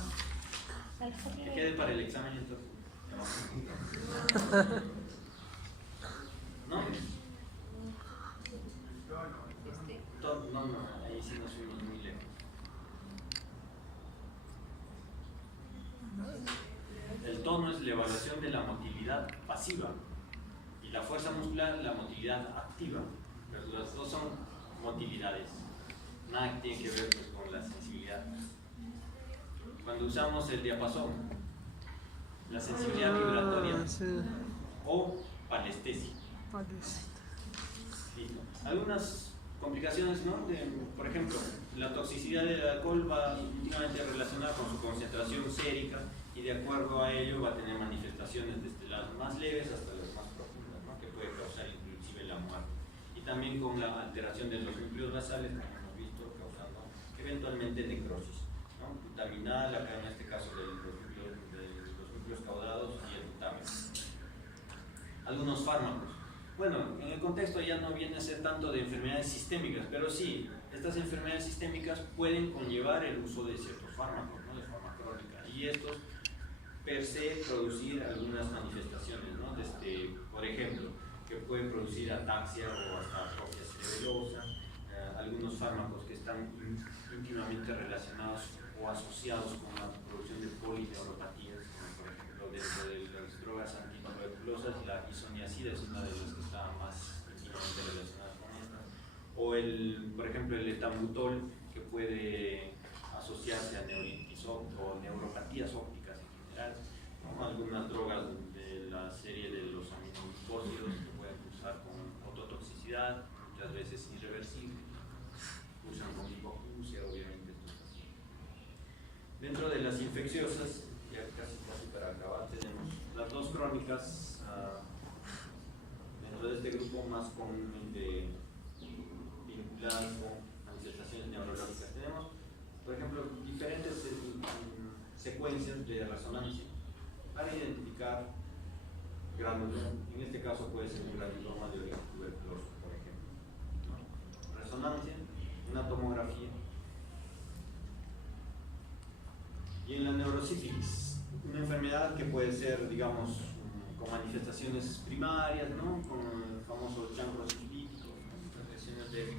Que quede para el examen entonces. ¿No? No, ahí sí nos fuimos muy lejos. El tono es la evaluación de la motilidad pasiva y la fuerza muscular la motilidad activa. Pero las dos son motilidades, nada que tiene que ver pues, con la sensibilidad. Cuando usamos el diapasón, la sensibilidad vibratoria Sí. o palestesia. ¿Listo? Algunas complicaciones, ¿no? Por ejemplo, la toxicidad del alcohol va íntimamente relacionada con su concentración sérica y de acuerdo a ello va a tener manifestaciones desde las más leves hasta las más profundas, ¿no? Que puede causar inclusive la muerte. Y también con la alteración de los núcleos basales, como hemos visto, causando eventualmente necrosis, ¿no? Glutaminal, acá en este caso de los núcleos caudados y el glutamic. Algunos fármacos. Bueno, en el contexto ya no viene a ser tanto de enfermedades sistémicas, pero sí, estas enfermedades sistémicas pueden conllevar el uso de ciertos fármacos, ¿no? De forma crónica, y estos per se producir algunas manifestaciones, ¿no? Por ejemplo, que pueden producir ataxia o hasta atrofia cerebelosa, algunos fármacos que están íntimamente relacionados o asociados con la producción de polineuropatías, como por ejemplo dentro de las drogas antituberculosas, la isoniazida es una de las que está más íntimamente relacionada con estas, o por ejemplo el etambutol, que puede asociarse a neuritis o neuropatías ópticas en general, ¿no? Algunas drogas de la serie de los aminoglucósidos que pueden cursar con ototoxicidad, muchas veces irreversible, cursan con hipoacusia, obviamente esto es así. Dentro de las infecciosas, ya casi para acabar, tenemos las dos crónicas, dentro de este grupo más comúnmente vinculadas con manifestaciones neurológicas. Tenemos, por ejemplo, diferentes secuencias de resonancia para identificar granuloma. En este caso puede ser un granuloma de origen tuberculoso, por ejemplo, ¿no? Resonancia, una tomografía. Y en la neurosífilis, una enfermedad que puede ser, digamos, con manifestaciones primarias, ¿no? Con el famoso chancro sífilico, infecciones de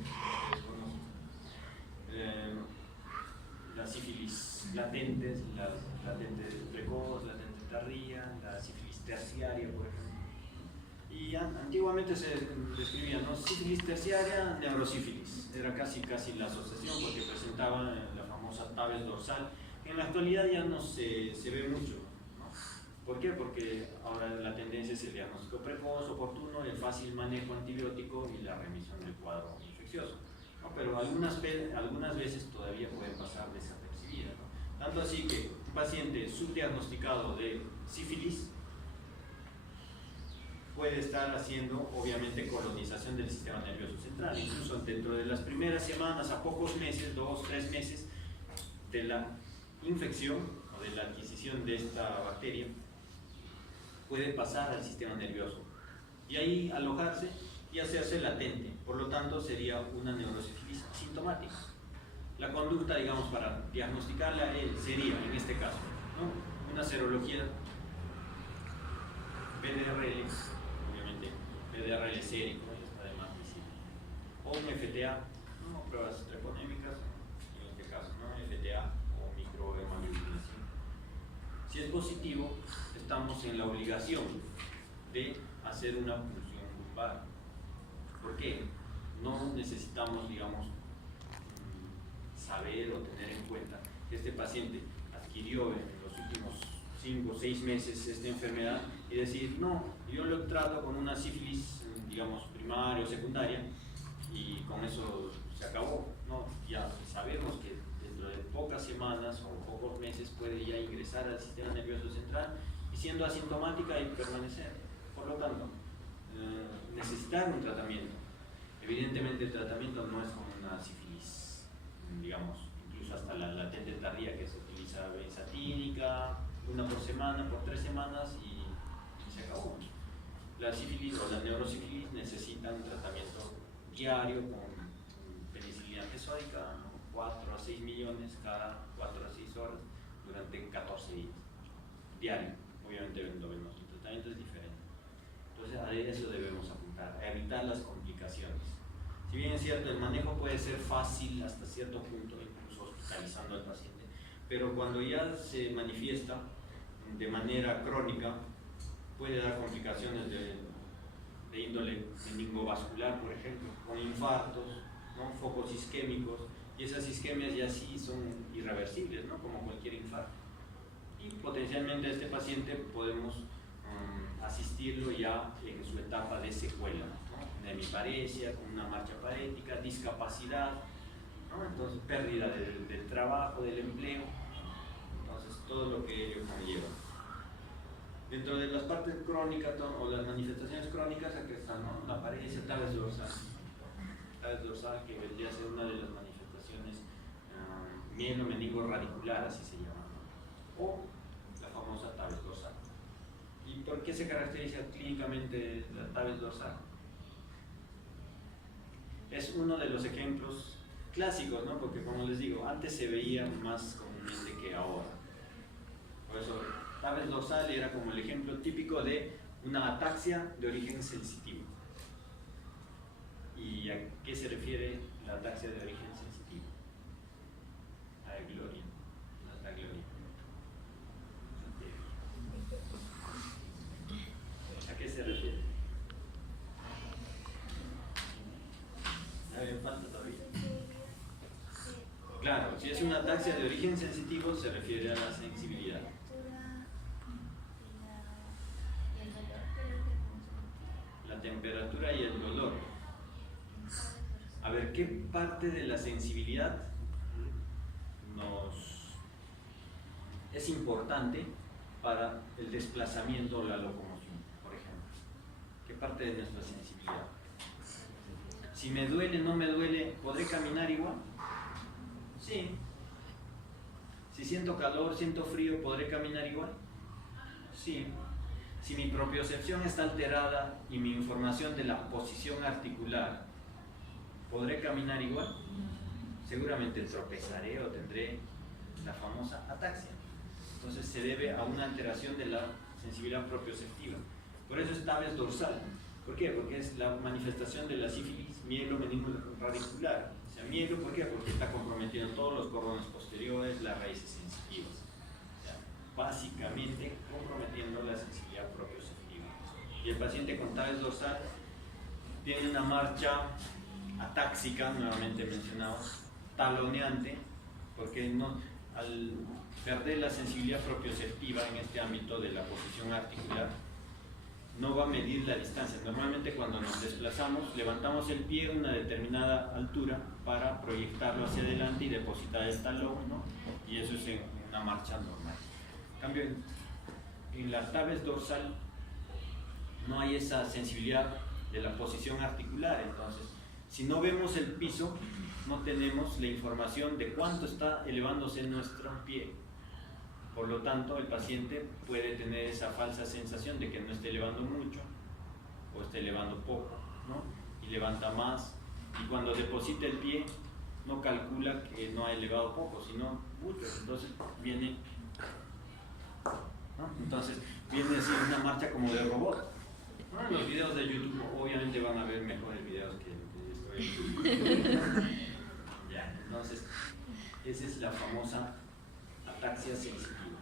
las sífilis latentes, la latente precoz, latente tardía, la sífilis terciaria, por ejemplo. Y antiguamente se describía, ¿no? Sífilis terciaria, neurosífilis. Era casi la asociación porque presentaba la famosa tabes dorsal. En la actualidad ya no se ve mucho, ¿no? ¿Por qué? Porque ahora la tendencia es el diagnóstico precoz, oportuno, el fácil manejo antibiótico y la remisión del cuadro infeccioso, ¿no? Pero algunas veces todavía pueden pasar desapercibidas, ¿no? Tanto así que un paciente subdiagnosticado de sífilis puede estar haciendo, obviamente, colonización del sistema nervioso central. Incluso dentro de las primeras semanas, a pocos meses, 2, 3 meses de la infección o de la adquisición de esta bacteria, puede pasar al sistema nervioso y ahí alojarse y hacerse latente. Por lo tanto, sería una neurosífilis sintomática. La conducta, digamos, para diagnosticarla sería, en este caso, ¿no? Una serología PDRL, obviamente PDRL sérico, está de más visible, o un FTA, ¿no? Pruebas treponémicas, en este caso, ¿no? FTA o microhemoglobinación. Si es positivo, estamos en la obligación de hacer una punción lumbar. ¿Por qué? No necesitamos, digamos, saber o tener en cuenta que este paciente adquirió en los últimos 5 o 6 meses esta enfermedad y decir, no, yo lo trato con una sífilis, digamos, primaria o secundaria y con eso se acabó. No, ya sabemos que dentro de pocas semanas o pocos meses puede ya ingresar al sistema nervioso central y siendo asintomática y permanecer. Por lo tanto, necesitar un tratamiento. Evidentemente el tratamiento no es como una sífilis, digamos, incluso hasta la latente tardía, que se utiliza benzatínica, 1 por semana, por 3 semanas y se acabó. La sífilis o la neurosífilis necesitan un tratamiento diario con penicilina tesódica, 4 a 6 millones cada 4 a 6 horas durante 14 días, diario. Obviamente el tratamiento es diferente. Entonces a eso debemos apuntar, a evitar las complicaciones. Si bien es cierto, el manejo puede ser fácil hasta cierto punto, incluso hospitalizando al paciente, pero cuando ya se manifiesta de manera crónica, puede dar complicaciones de índole meningovascular, por ejemplo, con infartos, ¿no? Focos isquémicos, y esas isquemias ya sí son irreversibles, ¿no? Como cualquier infarto. Y potencialmente a este paciente podemos asistirlo ya en su etapa de secuela, ¿no? Una hemiparesia, con una marcha parética, discapacidad, ¿no? Entonces pérdida del trabajo, del empleo, entonces todo lo que ello conlleva. Dentro de las partes crónicas o las manifestaciones crónicas, aquí está, ¿no? La paresia tabes dorsal. Tabes dorsal, que vendría a ser una de las manifestaciones mielo-meningo radicular, así se llama, ¿no? O la famosa tabes dorsal. ¿Y por qué se caracteriza clínicamente la tabes dorsal? Es uno de los ejemplos clásicos, ¿no? Porque como les digo, antes se veía más comúnmente que ahora. Por eso, tabes dorsal era como el ejemplo típico de una ataxia de origen sensitivo. ¿Y a qué se refiere la ataxia de origen sensitivo? La gloria. No es la gloria. ¿A qué se refiere? A ver, falta todavía. Claro, si es una ataxia de origen sensitivo, se refiere a la sensibilidad. La temperatura y el dolor. A ver, ¿qué parte de la sensibilidad es importante para el desplazamiento o la locomoción, por ejemplo? ¿Qué parte de nuestra sensibilidad? Si me duele, no me duele, ¿podré caminar igual? Sí. Si siento calor, siento frío, ¿podré caminar igual? Sí. Si mi propiocepción está alterada y mi información de la posición articular, ¿podré caminar igual? Seguramente tropezaré o tendré la famosa ataxia. Entonces se debe a una alteración de la sensibilidad propioceptiva. Por eso es tabes dorsal. ¿Por qué? Porque es la manifestación de la sífilis mielomeningoradicular. O sea, mielo, ¿por qué? Porque está comprometiendo todos los cordones posteriores, las raíces sensitivas. O sea, básicamente comprometiendo la sensibilidad propioceptiva. Y el paciente con tabes dorsal tiene una marcha atáxica, nuevamente mencionado, taloneante, porque al perder la sensibilidad propioceptiva en este ámbito de la posición articular, no va a medir la distancia. Normalmente cuando nos desplazamos, levantamos el pie a una determinada altura para proyectarlo hacia adelante y depositar el talón, ¿no? Y eso es en una marcha normal. En cambio, en la tabes dorsal no hay esa sensibilidad de la posición articular. Entonces, si no vemos el piso, no tenemos la información de cuánto está elevándose nuestro pie. Por lo tanto, el paciente puede tener esa falsa sensación de que no esté elevando mucho o esté elevando poco, ¿no? Y levanta más. Y cuando deposita el pie, no calcula que no ha elevado poco, sino mucho. Entonces viene, ¿no? Entonces viene así una marcha como de robot. ¿No? En los videos de YouTube obviamente van a ver mejores videos que estoy. Ya, entonces esa es la famosa ataxia sensitiva,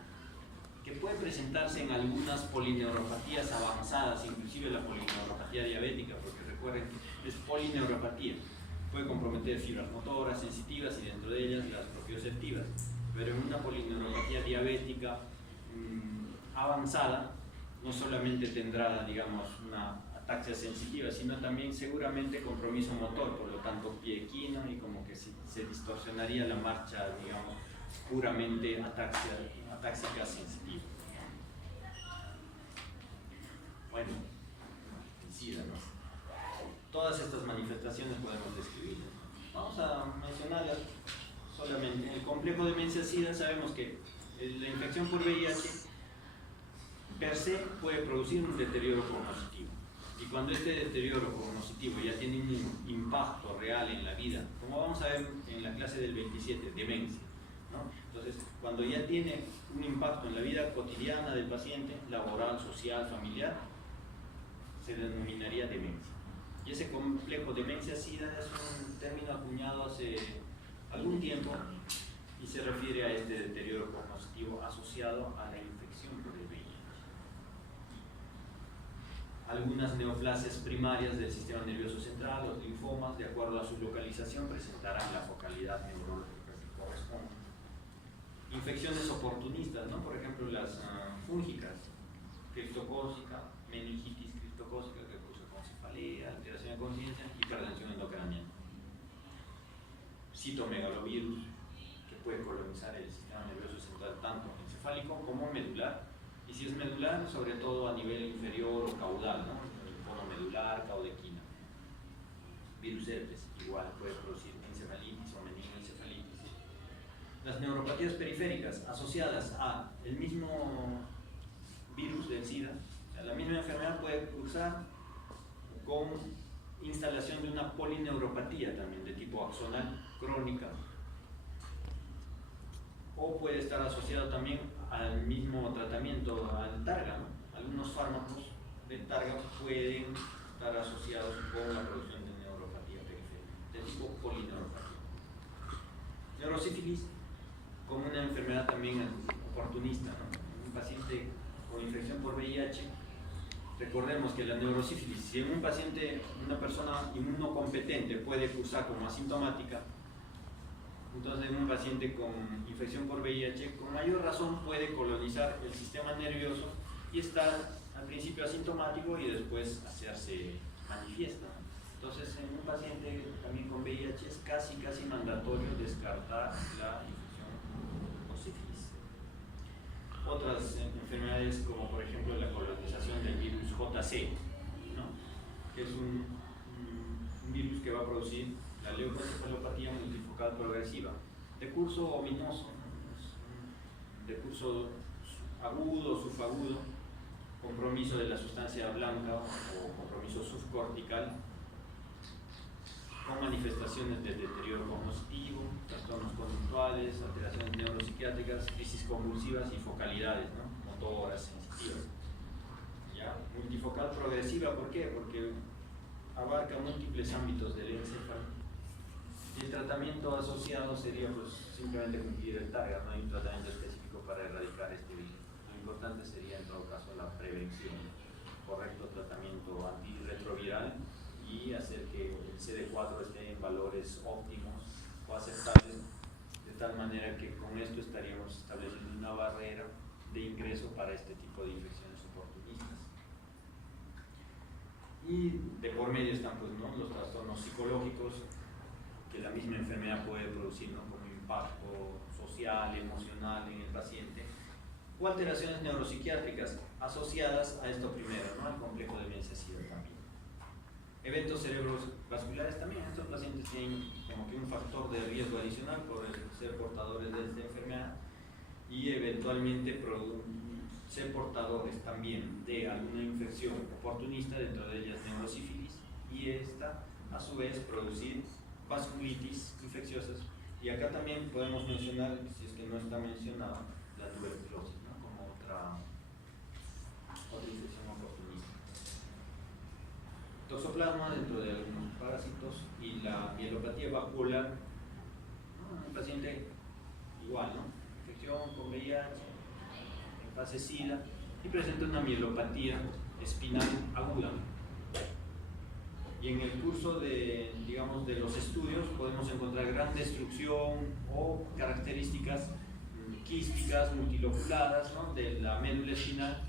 que puede presentarse en algunas polineuropatías avanzadas, inclusive la polineuropatía diabética, porque recuerden que es polineuropatía, puede comprometer fibras motoras, sensitivas y dentro de ellas las propioceptivas, pero en una polineuropatía diabética avanzada no solamente tendrá, digamos, una ataxia sensitiva, sino también seguramente compromiso motor, por lo tanto pie equino, y como que se distorsionaría la marcha, digamos, puramente atáxica sensitiva. Bueno, SIDA, ¿no? Todas estas manifestaciones podemos describirlas. Vamos a mencionarlas solamente. En el complejo de demencia-SIDA sabemos que la infección por VIH per se puede producir un deterioro cognoscitivo. Y cuando este deterioro cognoscitivo ya tiene un impacto real en la vida, como vamos a ver en la clase del 27, demencia, ¿no? Entonces, cuando ya tiene un impacto en la vida cotidiana del paciente, laboral, social, familiar, se denominaría demencia. Y ese complejo demencia-SIDA es un término acuñado hace algún tiempo y se refiere a este deterioro cognitivo asociado a la infección por el VIH. Algunas neoplasias primarias del sistema nervioso central, los linfomas, de acuerdo a su localización, presentarán la focalidad neurológica que corresponde. Infecciones oportunistas, ¿no? Por ejemplo, las fúngicas, criptocócica, meningitis criptocócica que causa con cefalea, alteración de conciencia, hipertensión endocraniana. Citomegalovirus, que puede colonizar el sistema nervioso central tanto encefálico como medular, y si es medular, sobre todo a nivel inferior o caudal, ¿no? El cono medular, caudequina. Virus herpes, igual puede producir encefalitis o meningoencefalitis. Las neuropatías periféricas asociadas a el mismo virus del SIDA, o sea, la misma enfermedad puede cursar con instalación de una polineuropatía también de tipo axonal crónica, o puede estar asociado también al mismo tratamiento, al targa, ¿no? Algunos fármacos de targa pueden estar asociados con la producción de neuropatía periférica de tipo polineuropatía. Neurosífilis como una enfermedad también oportunista, ¿no? Un paciente con infección por VIH, recordemos que la neurosífilis, si en un paciente, una persona inmunocompetente puede cursar como asintomática, entonces en un paciente con infección por VIH, con mayor razón puede colonizar el sistema nervioso y estar al principio asintomático y después hacerse manifiesto. Entonces en un paciente también con VIH es casi mandatorio descartar la infección por sífilis. Otras enfermedades como por ejemplo la colonización del virus JC, ¿no? Que es un virus que va a producir la leucoencefalopatía multifocal progresiva, de curso ominoso, ¿no? De curso agudo, subagudo, compromiso de la sustancia blanca o compromiso subcortical, con manifestaciones de deterioro cognitivo, trastornos conductuales, alteraciones neuropsiquiátricas, crisis convulsivas y focalidades, ¿no? Motoras, sensitivas. ¿Ya? Multifocal progresiva, ¿por qué? Porque abarca múltiples ámbitos del encéfalo. Y el tratamiento asociado sería pues, simplemente cumplir el target, no hay un tratamiento específico para erradicar este virus. Lo importante sería en todo caso la prevención, correcto tratamiento antirretroviral y hacer que el CD4 esté en valores óptimos o aceptables, de tal manera que con esto estaríamos estableciendo una barrera de ingreso para este tipo de infecciones oportunistas. Y de por medio están pues, ¿no? los trastornos psicológicos que la misma enfermedad puede producir, ¿no? Como impacto social, emocional en el paciente, o alteraciones neuropsiquiátricas asociadas a esto primero, ¿no? Al complejo de demencia-SIDA también. Eventos cerebrovasculares también, estos pacientes tienen como que un factor de riesgo adicional por ser portadores de esta enfermedad y eventualmente ser portadores también de alguna infección oportunista, dentro de ellas neurosífilis, y esta a su vez producir vasculitis infecciosas. Y acá también podemos mencionar, si es que no está mencionado, la tuberculosis, ¿no? Como otra infección oportunista. Toxoplasma dentro de algunos parásitos y la mielopatía vacuolar, ¿no? Un paciente igual, ¿no? Infección con VIH, en fase SIDA, y presenta una mielopatía espinal aguda. Y en el curso de, digamos, de los estudios podemos encontrar gran destrucción o características quísticas, multiloculadas, ¿no? De la médula espinal,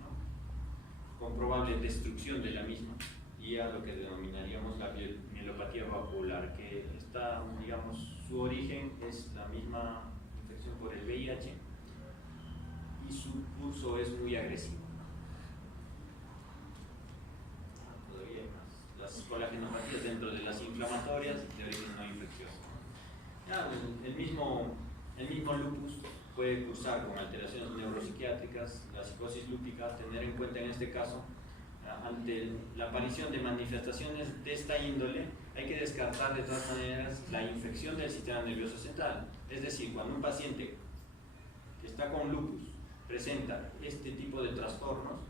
¿no? Con probable destrucción de la misma, y a lo que denominaríamos la mielopatía vacuolar, que está, digamos, su origen es la misma infección por el VIH y su curso es muy agresivo. Todavía hay más. Las colagenopatías dentro de las inflamatorias de origen no infeccioso. Ya, el mismo lupus puede cursar con alteraciones neuropsiquiátricas, la psicosis lúpica, tener en cuenta en este caso, ante la aparición de manifestaciones de esta índole, hay que descartar de todas maneras la infección del sistema nervioso central. Es decir, cuando un paciente que está con lupus presenta este tipo de trastornos,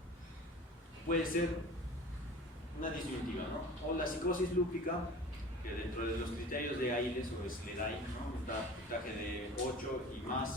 puede ser una disyuntiva, ¿no? O la psicosis lúpica, que dentro de los criterios de Ailes o SLEDAI, ¿no? Un puntaje de 8 y más